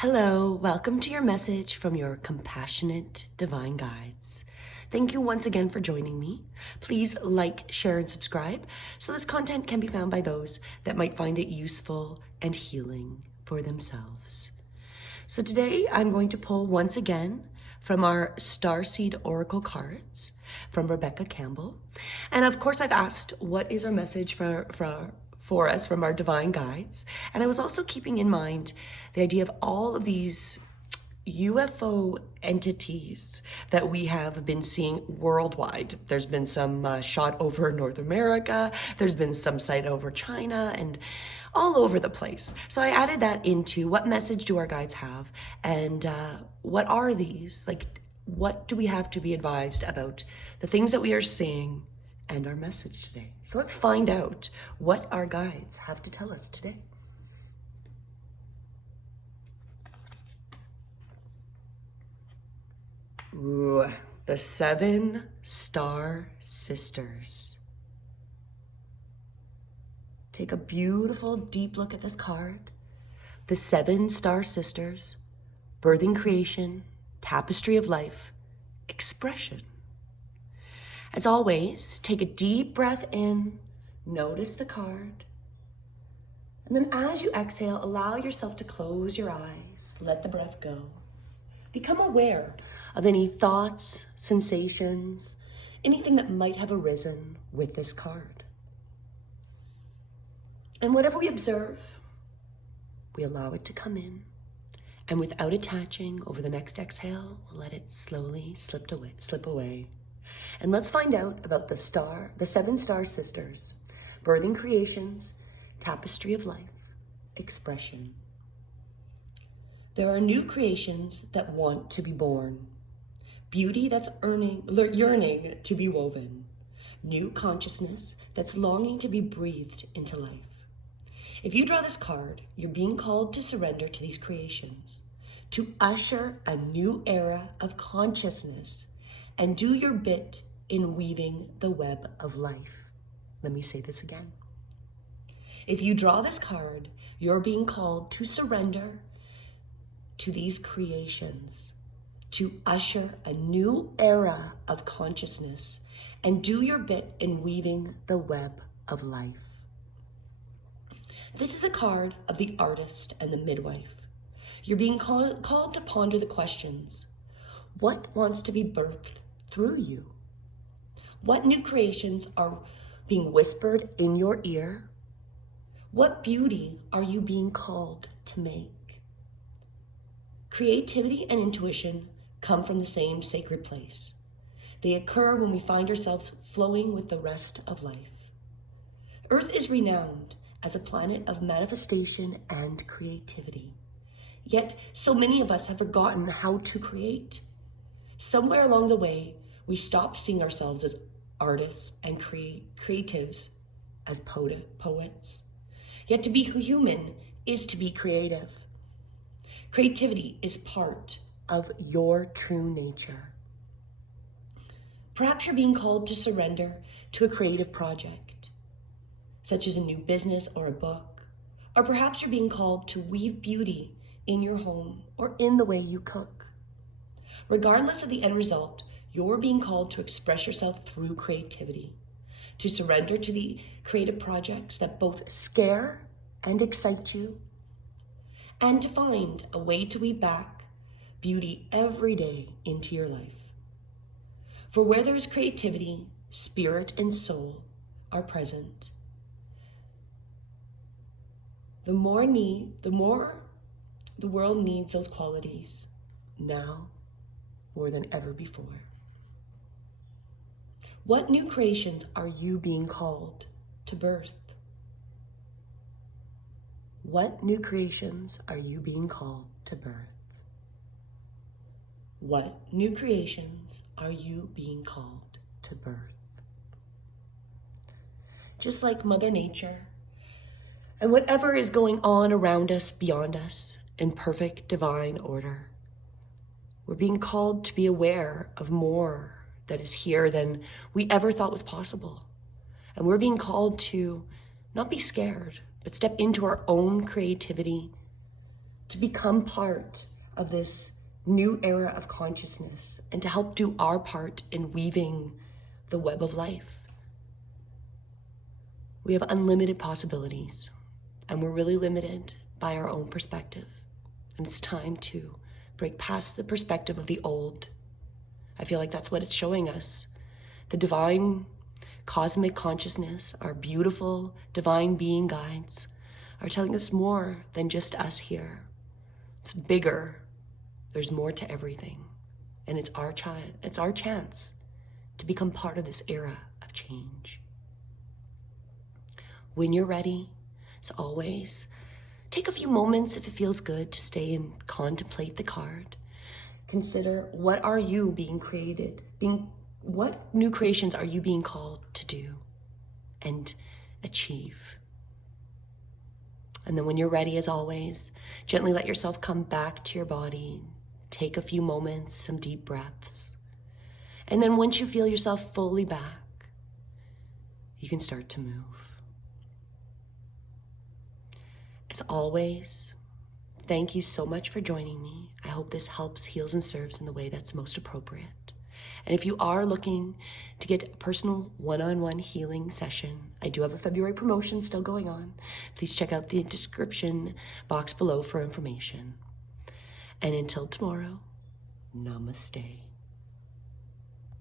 Hello, welcome to your message from your compassionate divine guides. Thank you once again for joining me. Please like, share, and subscribe so this content can be found by those that might find it useful and healing for themselves. So today I'm going to pull once again from our Starseed Oracle cards from Rebecca Campbell. And of course I've asked what is our message for us from our divine guides. And I was also keeping in mind the idea of all of these UFO entities that we have been seeing worldwide. There's been some shot over North America, there's been some sight over China, and all over the place. So I added that into what message do our guides have, and what are these? Like, what do we have to be advised about the things that we are seeing and our message today? So let's find out what our guides have to tell us today. Ooh, the 7-Star Sisters. Take a beautiful deep look at this card. The 7-Star Sisters, birthing creation, tapestry of life, expression. As always, take a deep breath in, notice the card, and then as you exhale, allow yourself to close your eyes, let the breath go. Become aware of any thoughts, sensations, anything that might have arisen with this card. And whatever we observe, we allow it to come in, and without attaching, over the next exhale, we'll let it slowly slip away. And let's find out about the 7-Star Sisters, birthing creations, tapestry of life, expression. There are new creations that want to be born, beauty that's yearning to be woven, new consciousness that's longing to be breathed into life. If you draw this card, you're being called to surrender to these creations, to usher a new era of consciousness and do your bit in weaving the web of life. Let me say this again. If you draw this card, you're being called to surrender to these creations, to usher a new era of consciousness and do your bit in weaving the web of life. This is a card of the artist and the midwife. You're being called to ponder the questions. What wants to be birthed through you? What new creations are being whispered in your ear? What beauty are you being called to make? Creativity and intuition come from the same sacred place. They occur when we find ourselves flowing with the rest of life. Earth is renowned as a planet of manifestation and creativity. Yet, so many of us have forgotten how to create. Somewhere along the way, we stopped seeing ourselves as artists and creatives, as poets. Yet to be human is to be creative. Creativity is part of your true nature. Perhaps you're being called to surrender to a creative project, such as a new business or a book, or perhaps you're being called to weave beauty in your home or in the way you cook. Regardless of the end result, you're being called to express yourself through creativity, to surrender to the creative projects that both scare and excite you, and to find a way to weave back beauty every day into your life. For where there is creativity, spirit and soul are present. The more the world needs those qualities now more than ever before. What new creations are you being called to birth? What new creations are you being called to birth? What new creations are you being called to birth? Just like Mother Nature and whatever is going on around us, beyond us, in perfect divine order, we're being called to be aware of more that is here than we ever thought was possible. And we're being called to not be scared, but step into our own creativity, to become part of this new era of consciousness and to help do our part in weaving the web of life. We have unlimited possibilities, and we're really limited by our own perspective. And it's time to break past the perspective of the old. I feel like that's what it's showing us. The divine cosmic consciousness, our beautiful divine being guides, are telling us more than just us here. It's bigger. There's more to everything. And it's our chance to become part of this era of change. When you're ready, as always, take a few moments if it feels good to stay and contemplate the card. Consider, what are you being created? What new creations are you being called to do and achieve? And then when you're ready, as always, gently let yourself come back to your body. Take a few moments, some deep breaths. And then once you feel yourself fully back, you can start to move. As always, thank you so much for joining me. I hope this helps, heals, and serves in the way that's most appropriate. And if you are looking to get a personal one-on-one healing session, I do have a February promotion still going on. Please check out the description box below for information. And until tomorrow, namaste.